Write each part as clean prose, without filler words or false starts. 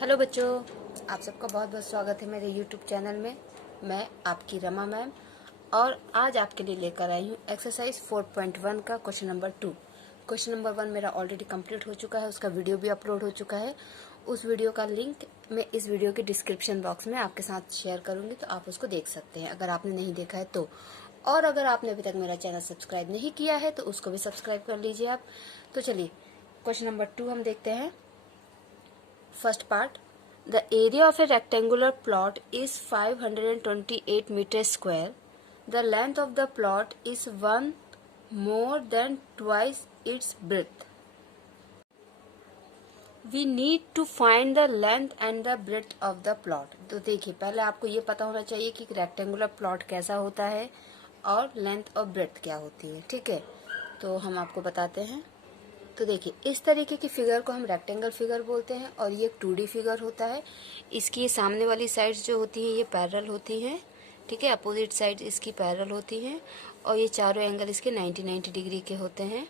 Hello बच्चों, आप सबका बहुत बहुत स्वागत है मेरे यूट्यूब चैनल में। मैं आपकी रमा मैम और आज आपके लिए लेकर आई हूँ एक्सरसाइज 4.1 का क्वेश्चन नंबर 2। क्वेश्चन नंबर 1 मेरा ऑलरेडी कंप्लीट हो चुका है, उसका वीडियो भी अपलोड हो चुका है। उस वीडियो का लिंक मैं इस वीडियो के डिस्क्रिप्शन बॉक्स में आपके साथ शेयर करूँगी, तो आप उसको देख सकते हैं अगर आपने नहीं देखा है तो। और अगर आपने अभी तक मेरा चैनल सब्सक्राइब नहीं किया है तो उसको भी सब्सक्राइब कर लीजिए आप। तो चलिए क्वेश्चन नंबर 2 हम देखते हैं। First part, the area of a rectangular plot is 528 meters square. The length of the plot is one more than twice its breadth. We need to find the length and the breadth of the plot. तो देखिए, पहले आपको ये पता होना चाहिए कि rectangular plot कैसा होता है और लेंथ और ब्रेड्थ क्या होती है। ठीक है, तो हम आपको बताते हैं। तो देखिए, इस तरीके की फिगर को हम रेक्टेंगल फिगर बोलते हैं और ये 2D फिगर होता है। इसकी सामने वाली साइड्स जो होती हैं ये पैरेलल होती हैं। ठीक है, अपोजिट साइड इसकी पैरेलल होती हैं और ये चारों एंगल इसके 90 डिग्री के होते हैं।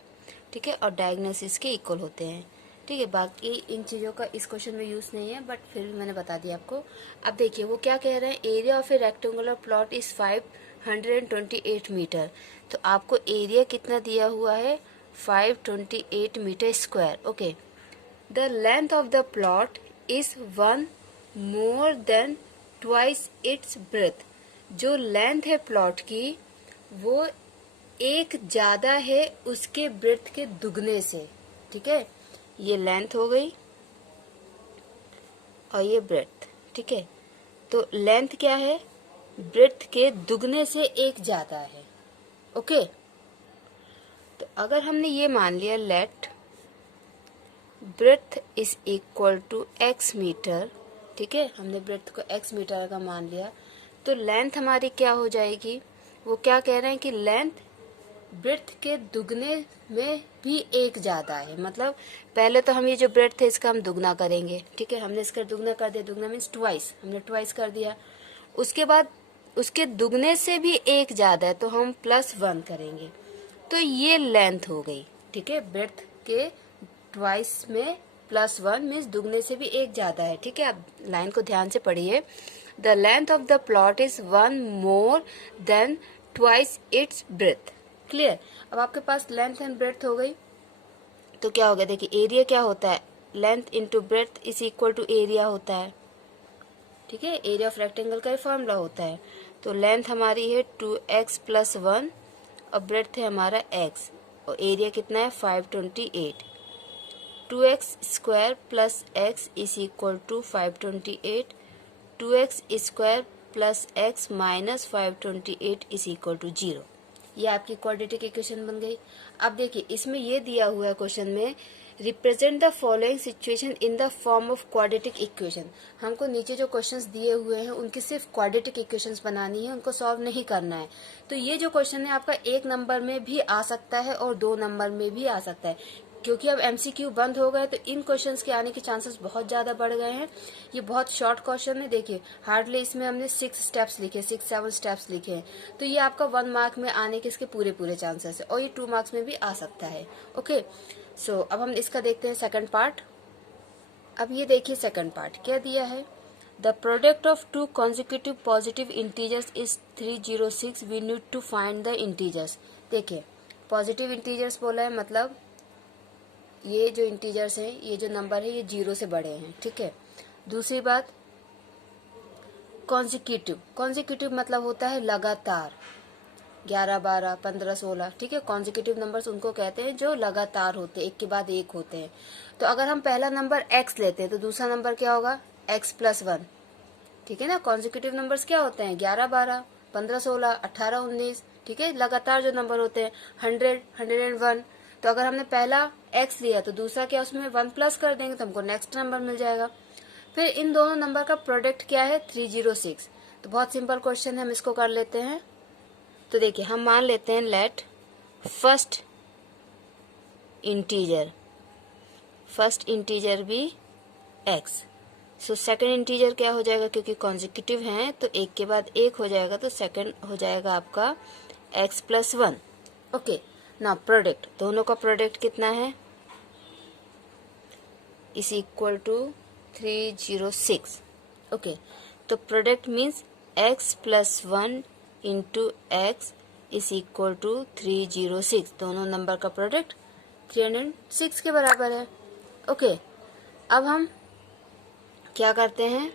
ठीक है, और डायगोनल्स इसके इक्वल होते हैं। ठीक है, बाकी इन चीज़ों का इस क्वेश्चन में यूज़ नहीं है, बट फिर भी मैंने बता दिया आपको। अब देखिए वो क्या कह रहे हैं, area of a rectangular plot is 528 metre. तो आपको एरिया कितना दिया हुआ है, 528 metre square. Okay, the length of the plot is one more than twice its breadth. जो लेंथ है प्लॉट की वो एक ज्यादा है उसके ब्रेथ के दुगने से। ठीक है, ये लेंथ हो गई और ये ब्रेथ। ठीक है, तो लेंथ क्या है, ब्रेथ के दुगने से एक ज्यादा है। ओके, तो अगर हमने ये मान लिया let breadth is equal to x metre. ठीक है, हमने ब्रेथ को x मीटर का मान लिया, तो लेंथ हमारी क्या हो जाएगी, वो क्या कह रहे हैं कि लेंथ ब्रेथ के दुगने में भी एक ज्यादा है। मतलब पहले तो हम ये जो ब्रेथ है इसका हम दुगना करेंगे। ठीक है, हमने इसका दुगना कर दिया, दुगना मीन्स ट्वाइस, हमने ट्वाइस कर दिया। उसके बाद उसके दुगने से भी एक ज्यादा है तो हम +1 करेंगे, तो ये लेंथ हो गई। ठीक है, ब्रेथ के ट्वाइस में +1 मीन्स दुगने से भी एक ज्यादा है। ठीक है, आप लाइन को ध्यान से पढ़िए। The length of the plot is one more than twice its breath. Clear, अब आपके पास लेंथ एंड ब्रेथ हो गई, तो क्या हो गया, देखिए एरिया क्या होता है, length into breadth is equal to area होता है। ठीक है, एरिया ऑफ रेक्टेंगल का फॉर्मूला होता है। तो लेंथ हमारी है 2x + 1 और ब्रेथ है हमारा x और एरिया कितना है 528। 2x square plus x is equal to 528। 2x square plus x minus 528 is equal to 0। ये आपकी क्वाड्रेटिक इक्वेशन बन गई। अब देखिए इसमें ये दिया हुआ है क्वेश्चन में, represent the following situation in the form of quadratic equation. हमको नीचे जो क्वेश्चंस दिए हुए हैं उनकी सिर्फ क्वाड्रेटिक इक्वेशंस बनानी है, उनको सॉल्व नहीं करना है। तो ये जो क्वेश्चन है आपका 1 नंबर में भी आ सकता है और 2 नंबर में भी आ सकता है, क्योंकि अब एमसीक्यू बंद हो गए तो इन क्वेश्चंस के आने के चांसेस बहुत ज्यादा बढ़ गए हैं। ये बहुत शॉर्ट क्वेश्चन है, देखिए हार्डली इसमें हमने 6 स्टेप्स लिखे, 6-7 स्टेप्स लिखे हैं। तो ये आपका 1 मार्क में आने के इसके पूरे पूरे चांसेस है और ये 2 मार्क्स में भी आ सकता है। ओके, सो अब हम इसका देखते हैं सेकंड पार्ट। अब ये देखिए सेकंड पार्ट क्या दिया है, the product of 2 consecutive positive integers is 306। We need to find the integers. देखिए पॉजिटिव इंटीजर्स बोला है, मतलब ये जो इंटीजर्स हैं, ये जो नंबर है ये 0 से बड़े हैं। ठीक है, दूसरी बात कॉन्जिक्यूटिव। कॉन्जिक्यूटिव मतलब होता है लगातार, 11, 12, 15, 16। ठीक है, कॉन्जिक्यूटिव नंबर्स उनको कहते हैं जो लगातार होते हैं, एक के बाद एक होते हैं। तो अगर हम पहला नंबर x लेते हैं तो दूसरा नंबर क्या होगा, x + 1। ठीक है ना, कॉन्जिक्यूटिव नंबर्स क्या होते हैं, 11, 12, 15, 16, 18, 19। ठीक है, लगातार जो नंबर होते हैं 100, 101। तो अगर हमने पहला x लिया तो दूसरा क्या, उसमें 1 प्लस कर देंगे तो हमको नेक्स्ट नंबर मिल जाएगा। फिर इन दोनों नंबर का प्रोडक्ट क्या है, 306। तो बहुत सिंपल क्वेश्चन है, हम इसको कर लेते हैं। तो देखिए हम मान लेते हैं लेट फर्स्ट इंटीजर भी x। सो सेकंड इंटीजर क्या हो जाएगा, क्योंकि कॉन्जिक्यूटिव हैं तो एक के बाद एक हो जाएगा, तो सेकंड हो जाएगा आपका x + 1। ओके, ना प्रोडक्ट, दोनों का प्रोडक्ट कितना है, इज इक्वल टू 306. ओके, तो product means x plus 1 into x is equal to 306. दोनों नंबर का प्रोडक्ट 306 के बराबर है. ओके, अब हम क्या करते हैं,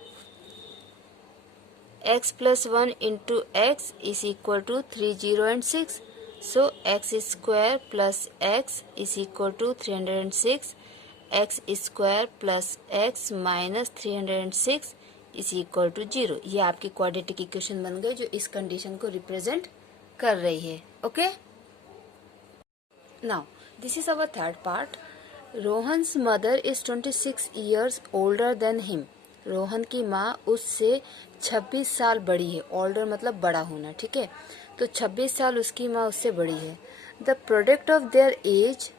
x plus 1 into x is equal to 306. So x square plus x is equal to 306. X square plus x minus 306 is equal to 0. ये आपकी क्वाड्रेटिक इक्वेशन बन गई जो इस कंडीशन को रिप्रेजेंट कर रही है. Okay, now this is our third part. Rohan's mother is 26 years older than him. Rohan की माँ उससे 26 साल बड़ी है. ओल्डर मतलब बड़ा होना, ठीक है. तो 26 साल उसकी माँ उससे बड़ी है. The product of their age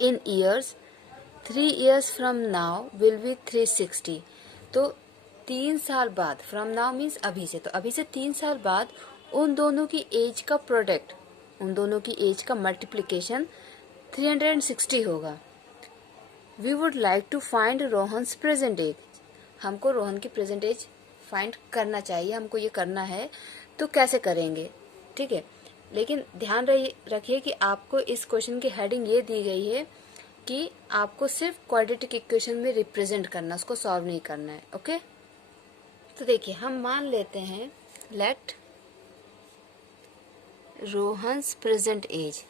in years 3 years from now will be 360. तो 3 साल बाद, फ्रॉम नाउ मीन्स अभी से, तो अभी से 3 साल बाद उन दोनों की एज का प्रोडक्ट, उन दोनों की एज का मल्टीप्लिकेशन 360 होगा. We would like to find Rohan's present age. हमको रोहन की प्रेजेंट एज फाइंड करना चाहिए, हमको ये करना है. तो कैसे करेंगे, ठीक है. लेकिन ध्यान रखिए कि आपको इस क्वेश्चन की हेडिंग ये दी गई है कि आपको सिर्फ क्वाड्रेटिक इक्वेशन में रिप्रेजेंट करना, उसको सॉल्व नहीं करना है. ओके, तो देखिए हम मान लेते हैं, let Rohan's present age.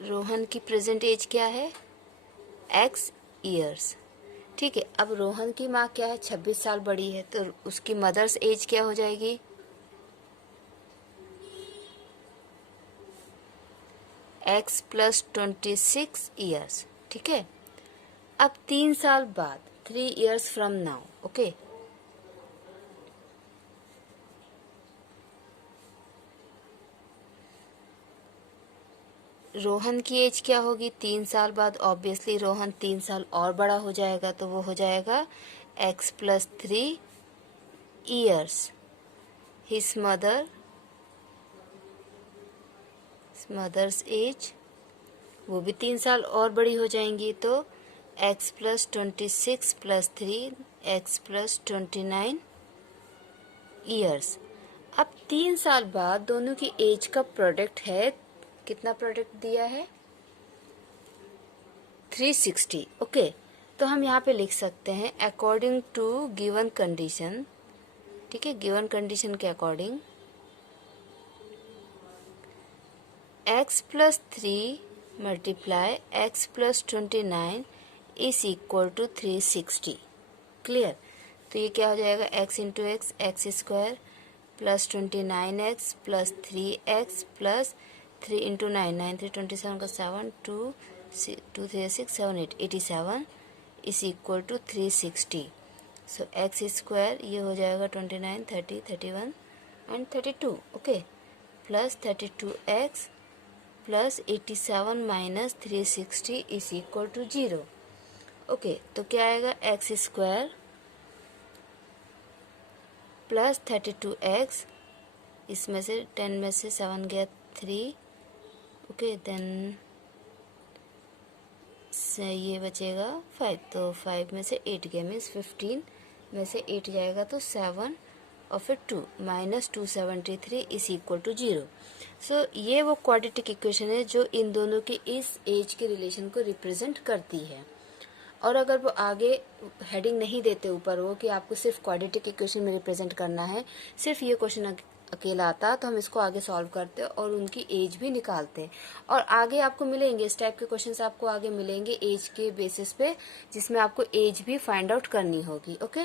Rohan की प्रेजेंट एज क्या है, x ईयर्स, ठीक है. अब रोहन की माँ क्या है, 26 साल बड़ी है, तो उसकी मदर्स एज क्या हो जाएगी, x प्लस 26 ईयर्स, ठीक है. अब 3 साल बाद, 3 years from now. Okay, Rohan की एज क्या होगी 3 साल बाद. ऑब्वियसली रोहन 3 साल और बड़ा हो जाएगा, तो वो हो जाएगा x plus 3 years. His mother's age, वो भी 3 साल और बड़ी हो जाएंगी, तो x plus 26 plus 3 x plus 29 years. अब 3 साल बाद दोनों की एज का प्रोडक्ट है, कितना प्रोडक्ट दिया है, 360. ओके, तो हम यहाँ पे लिख सकते हैं अकॉर्डिंग टू गिवन कंडीशन, ठीक है. गिवन कंडीशन के according x plus 3 multiply x plus 29 is equal to 360. Clear. तो ये क्या हो जाएगा, x into x, x square plus 29x plus 3x plus 3 into 9, 9 3 27 का 7, 2 3 6 7 8 87 is equal to 360. So x square ये हो जाएगा 29 30 31 and 32. Okay, plus 32x plus 87 minus 360 is equal to 0. Okay, तो क्या आएगा, एक्स स्क्वायर प्लस 32x, इसमें से 10 में से 7 गया 3. ओके, देन से ये बचेगा 5, तो 5 में से 8 गया, मीन्स 15 में से 8 जाएगा तो 7 और फिर 2 माइनस 273 इज इक्वल टू 0. सो ये वो क्वाड्रेटिक इक्वेशन है जो इन दोनों के इस एज के रिलेशन को रिप्रेजेंट करती है. और अगर वो आगे हेडिंग नहीं देते ऊपर वो कि आपको सिर्फ क्वाड्रेटिक इक्वेशन में रिप्रेजेंट करना है, सिर्फ ये क्वेश्चन अकेला आता तो हम इसको आगे सॉल्व करते और उनकी एज भी निकालते. और आगे आपको मिलेंगे इस टाइप के क्वेश्चंस, आपको आगे मिलेंगे एज के बेसिस पे, जिसमें आपको एज भी फाइंड आउट करनी होगी. Okay,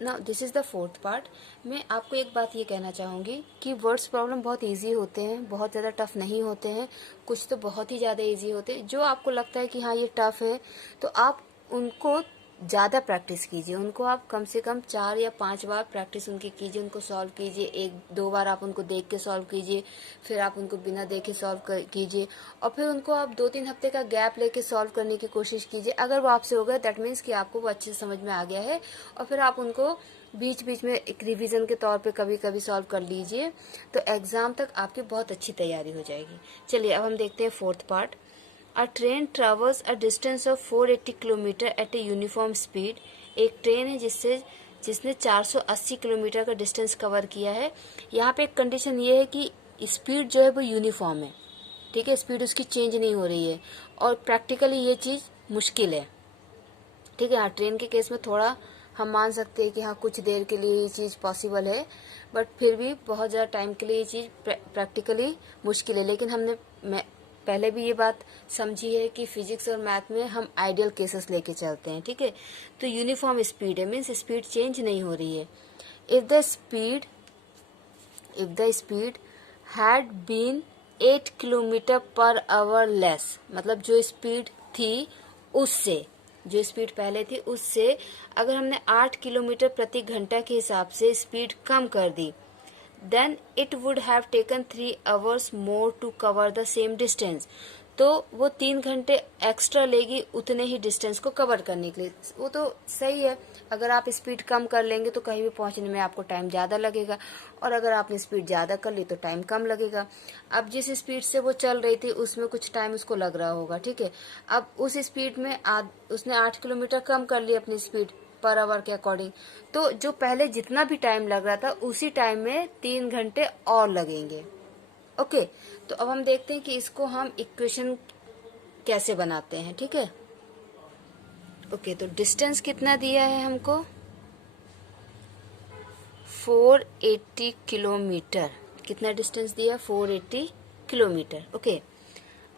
now this is the fourth part. मैं आपको एक बात ये कहना चाहूँगी कि वर्ड्स प्रॉब्लम बहुत इजी होते हैं, बहुत ज़्यादा टफ नहीं होते हैं. कुछ तो बहुत ही ज़्यादा इजी होते हैं. जो आपको लगता है कि हाँ ये टफ है, तो आप उनको ज़्यादा प्रैक्टिस कीजिए. उनको आप कम से कम 4 या 5 बार प्रैक्टिस उनकी कीजिए, उनको सॉल्व कीजिए. 1-2 बार आप उनको देख के सॉल्व कीजिए, फिर आप उनको बिना देखे सॉल्व कीजिए, और फिर उनको आप 2-3 हफ्ते का गैप लेके सॉल्व करने की कोशिश कीजिए. अगर वो आपसे हो गया, दैट मीन्स कि आपको वो अच्छे से समझ में आ गया है. और फिर आप उनको बीच बीच में एक रिवीजन के तौर पे कभी कभी सॉल्व कर लीजिए, तो एग्जाम तक आपकी बहुत अच्छी तैयारी हो जाएगी. चलिए अब हम देखते हैं fourth part. A train travels a distance of 480 kilometre at a uniform speed. एक ट्रेन है जिसने 480 किलोमीटर का डिस्टेंस कवर किया है। यहाँ पे एक कंडीशन ये है कि स्पीड जो है वो यूनिफॉर्म है, ठीक है, स्पीड उसकी चेंज नहीं हो रही है, और प्रैक्टिकली ये चीज़ मुश्किल है, ठीक है। हाँ, ट्रेन के केस में थोड़ा हम मान सकते हैं कि हाँ कुछ देर के लिए ये चीज़ पॉसिबल है, बट फिर भी बहुत ज़्यादा टाइम के लिए ये चीज़ प्रैक्टिकली मुश्किल है। लेकिन मैं पहले भी ये बात समझी है कि फिजिक्स और मैथ में हम आइडियल केसेस लेके चलते हैं, ठीक है। तो यूनिफॉर्म स्पीड है, मीन्स स्पीड चेंज नहीं हो रही है। If the speed had been 8 kilometre per hour less, मतलब जो स्पीड थी उससे, जो स्पीड पहले थी उससे अगर हमने 8 किलोमीटर प्रति घंटा के हिसाब से स्पीड कम कर दी, then it would have taken 3 hours more to cover the same distance. तो वो 3 घंटे एक्स्ट्रा लेगी उतने ही डिस्टेंस को कवर करने के लिए। वो तो सही है, अगर आप स्पीड कम कर लेंगे तो कहीं भी पहुंचने में आपको टाइम ज़्यादा लगेगा, और अगर आपने स्पीड ज़्यादा कर ली तो टाइम कम लगेगा। अब जिस स्पीड से वो चल रही थी उसमें कुछ टाइम उसको लग रहा होगा, ठीक है। अब उस स्पीड में उसने 8 किलोमीटर कम कर ली अपनी स्पीड पर आवर के अकॉर्डिंग, तो जो पहले जितना भी टाइम लग रहा था उसी टाइम में 3 घंटे और लगेंगे। ओके, तो अब हम देखते हैं कि इसको हम इक्वेशन कैसे बनाते हैं, ठीक है। ओके, तो डिस्टेंस कितना दिया है हमको, 480 किलोमीटर। कितना डिस्टेंस दिया, 480 किलोमीटर। ओके,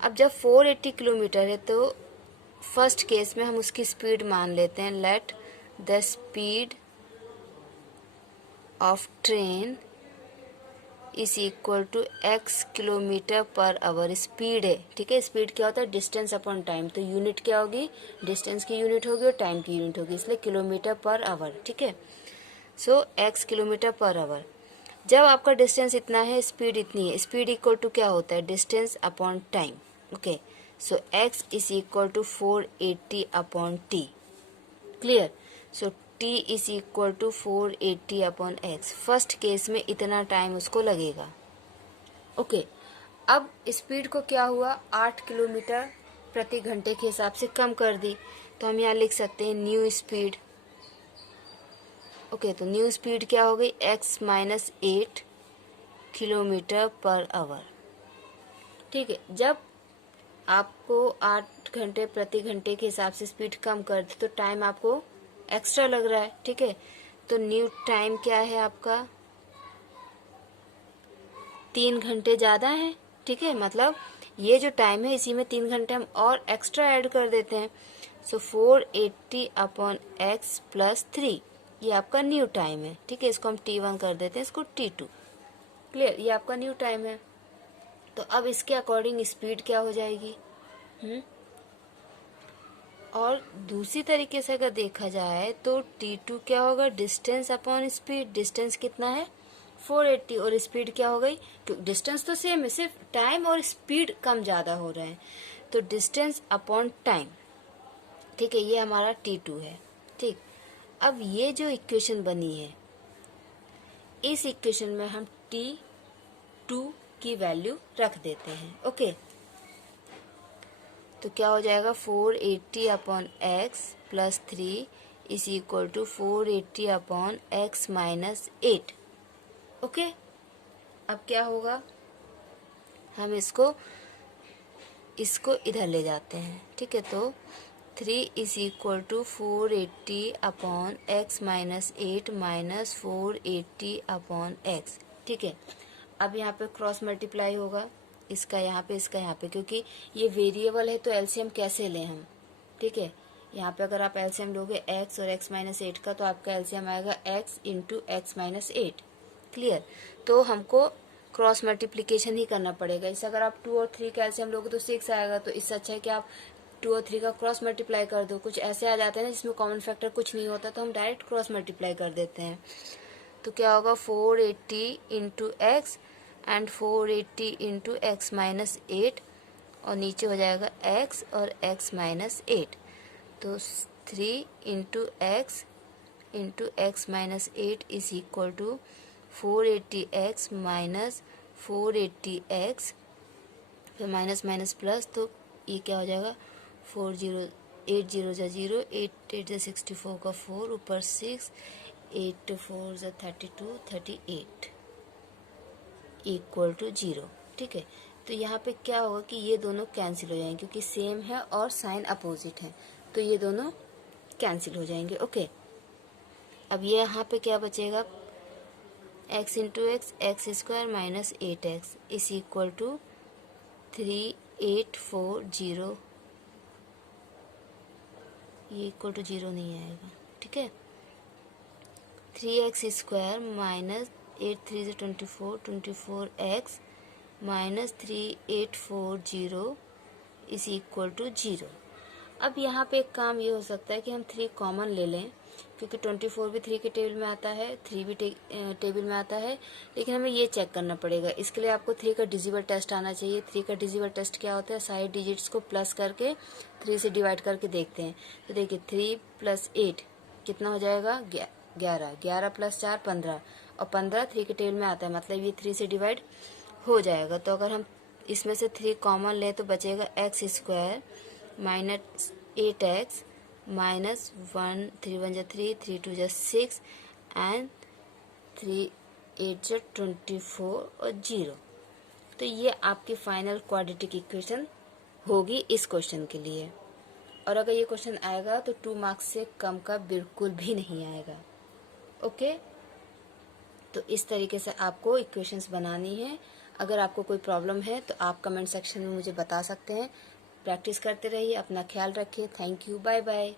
अब जब 480 किलोमीटर है तो फर्स्ट केस में हम उसकी स्पीड मान लेते हैं। Let the speed of train is equal to x kilometre per hour. Speed है, ठीक है, स्पीड क्या होता है, डिस्टेंस अपॉन टाइम, तो यूनिट क्या होगी, डिस्टेंस की यूनिट होगी और टाइम की यूनिट होगी, इसलिए किलोमीटर पर आवर, ठीक है। सो x किलोमीटर पर आवर। जब आपका डिस्टेंस इतना है, स्पीड इतनी है, स्पीड इक्वल टू क्या होता है, distance upon time. Okay, so x is equal to 480 upon t. Clear, so t is equal to 480 upon x. First case में इतना टाइम उसको लगेगा। ओके, अब स्पीड को क्या हुआ, 8 किलोमीटर प्रति घंटे के हिसाब से कम कर दी, तो हम यहाँ लिख सकते हैं न्यू स्पीड। ओके, तो न्यू स्पीड क्या हो गई, x minus 8 kilometre per our, ठीक है। जब आपको 8 घंटे प्रति घंटे के हिसाब से स्पीड कम कर दी तो टाइम आपको एक्स्ट्रा लग रहा है, ठीक है। तो न्यू टाइम क्या है आपका, 3 घंटे ज़्यादा है, ठीक है। मतलब ये जो टाइम है इसी में 3 घंटे हम और एक्स्ट्रा ऐड कर देते हैं। सो 480 अपॉन एक्स प्लस 3, ये आपका न्यू टाइम है, ठीक है। इसको हम T1 कर देते हैं, इसको T2। क्लियर, ये आपका न्यू टाइम है। तो अब इसके अकॉर्डिंग स्पीड क्या हो जाएगी, और दूसरी तरीके से अगर देखा जाए तो T2 क्या होगा, डिस्टेंस अपॉन स्पीड। डिस्टेंस कितना है, 480, और स्पीड क्या हो गई, डिस्टेंस तो सेम है, सिर्फ टाइम और स्पीड कम ज़्यादा हो रहे हैं, तो डिस्टेंस अपॉन टाइम, ठीक है, ये हमारा T2 है, ठीक। अब ये जो इक्वेशन बनी है, इस इक्वेशन में हम T2 की वैल्यू रख देते हैं। ओके, तो क्या हो जाएगा, 480 upon x plus 3 is equal to 480 upon x minus 8। Okay, अब क्या होगा, हम इसको इधर ले जाते हैं, ठीक है। तो 3 is equal to 480 upon x minus 8 minus 480 upon x, ठीक है। अब यहाँ पे क्रॉस मल्टीप्लाई होगा, इसका यहाँ पे, इसका यहाँ पे, क्योंकि ये वेरिएबल है तो एलसीएम कैसे लें हम, ठीक है। यहाँ पे अगर आप एलसीएम लोगे x और x माइनस 8 का, तो आपका एलसीएम आएगा x into x minus 8। Clear, तो हमको क्रॉस मल्टीप्लीकेशन ही करना पड़ेगा। इसे अगर आप 2 और 3 का एलसीएम लोगे तो 6 आएगा, तो इससे अच्छा है कि आप 2 और 3 का क्रॉस मल्टीप्लाई कर दो। कुछ ऐसे आ जाते हैं ना जिसमें कॉमन फैक्टर कुछ नहीं होता, तो हम डायरेक्ट क्रॉस मल्टीप्लाई कर देते हैं। तो क्या होगा, 480 into x and 480 into x minus 8, और नीचे हो जाएगा x और x माइनस 8। तो 3 into x minus 8 is equal to 480x minus 480x, फिर माइनस माइनस प्लस, तो ये क्या हो जाएगा 8 0 जा 0, 8 8 जा 64 का 4, ऊपर 6, 8 4 जा 32, 38 इक्वल टू 0। ठीक है, तो यहाँ पे क्या होगा कि ये दोनों कैंसिल हो जाएंगे क्योंकि सेम है और साइन अपोजिट है, तो ये दोनों कैंसिल हो जाएंगे। ओके, अब ये यहाँ पे क्या बचेगा, x into x x square minus 8x is equal to 3840, ये इक्वल टू 0 नहीं आएगा। ठीक है, 3x square minus 8 3 24, 24x minus 3840 is equal to 0। अब यहाँ पे एक काम ये हो सकता है कि हम 3 कॉमन ले लें, क्योंकि 24 भी 3 के टेबल में आता है, 3 भी टेबल में आता है, लेकिन हमें ये चेक करना पड़ेगा। इसके लिए आपको 3 का डिजिबल टेस्ट आना चाहिए। 3 का डिजिबल टेस्ट क्या होता है, सारे डिजिट्स को प्लस करके 3 से डिवाइड करके देखते हैं। तो देखिए 3 + 8 कितना हो जाएगा, 11, 11 + 4 15, और 15 3 के टेबल में आता है, मतलब ये 3 से डिवाइड हो जाएगा। तो अगर हम इसमें से 3 कॉमन लें तो बचेगा x square minus 8x minus 1 3 1 जा 3, 3 2 जा 6 एंड 3 8 जा 24 और 0। तो ये आपकी फाइनल क्वाड्रेटिक इक्वेशन होगी इस क्वेश्चन के लिए। और अगर ये क्वेश्चन आएगा तो 2 मार्क्स से कम का बिल्कुल भी नहीं आएगा। ओके, तो इस तरीके से आपको इक्वेशंस बनानी है। अगर आपको कोई प्रॉब्लम है तो आप कमेंट सेक्शन में मुझे बता सकते हैं। प्रैक्टिस करते रहिए, अपना ख्याल रखिए। Thank you, bye bye.